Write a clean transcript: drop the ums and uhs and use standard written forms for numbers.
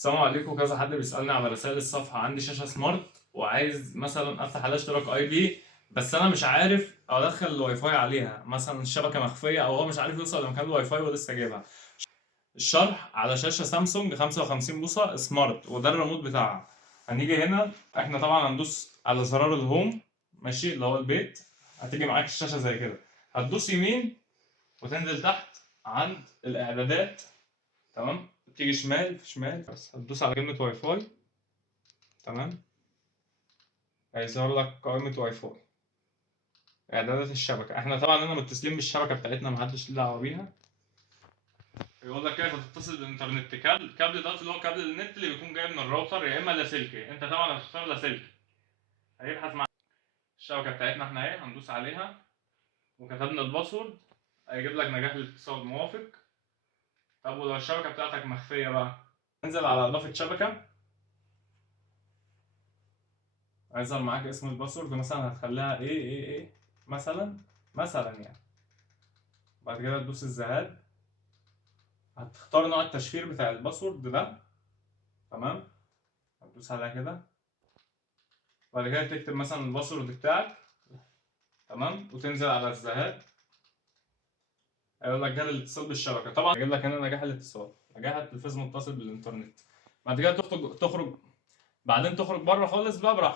السلام عليكم. كذا حد بيسألني على رسائل الصفحة. عندي شاشة سمارت وعايز مثلا افتح عليها اشتراك اي بي، بس انا مش عارف ادخل الواي فاي عليها، مثلا الشبكة مخفية او هو مش عارف يوصل لمكان الواي فاي ولسه جايبها. الشرح على شاشة سامسونج 55 بوصة سمارت، وده الريموت بتاعها. هنيجي هنا، احنا طبعا هندوس على زرار الهوم، ماشي، اللي هو البيت. هتيجي معاك الشاشة زي كده، هتدوس يمين وتنزل تحت عند الاعدادات. تمام، تيجي شمال في شمال، بس هتدوس على كلمة واي فاي. تمام، هيظهر لك قائمة واي فاي، إعدادات الشبكة. إحنا طبعا هنا متصلين بالشبكة بتاعتنا، محدش ليه دعوة بيها. يقول لك كيف تتصل بالإنترنت. الكابل ده اللي هو كابل النت اللي بيكون جاي من الراوتر، يا إما لاسلكي. أنت طبعا هتختار لاسلكي. هيبحث مع الشبكة بتاعتنا إحنا إيه، هندوس عليها وكتبنا الباسورد، هيجيب لك نجاح الاتصال موافق. طب ولو الشبكة بتاعتك مخفية بقى، انزل على إضافة شبكة، هيظهر معاك اسم الباسورد، مثلا هتخليها ايه مثلا يعني. بعد كده تدوس الذهاب، هتختار نوع التشفير بتاع الباسورد ده. تمام، هتدوس عليها كده. بعد كده تكتب مثلا الباسورد بتاعك. تمام، وتنزل على الذهاب، هيقول لك جاري الاتصال بالشبكة. طبعا هيجيب لك هنا نجاح الاتصال، نجاح التلفاز متصل بالإنترنت. بعد كده تخرج بعدين تخرج بره خالص بقى براحتك.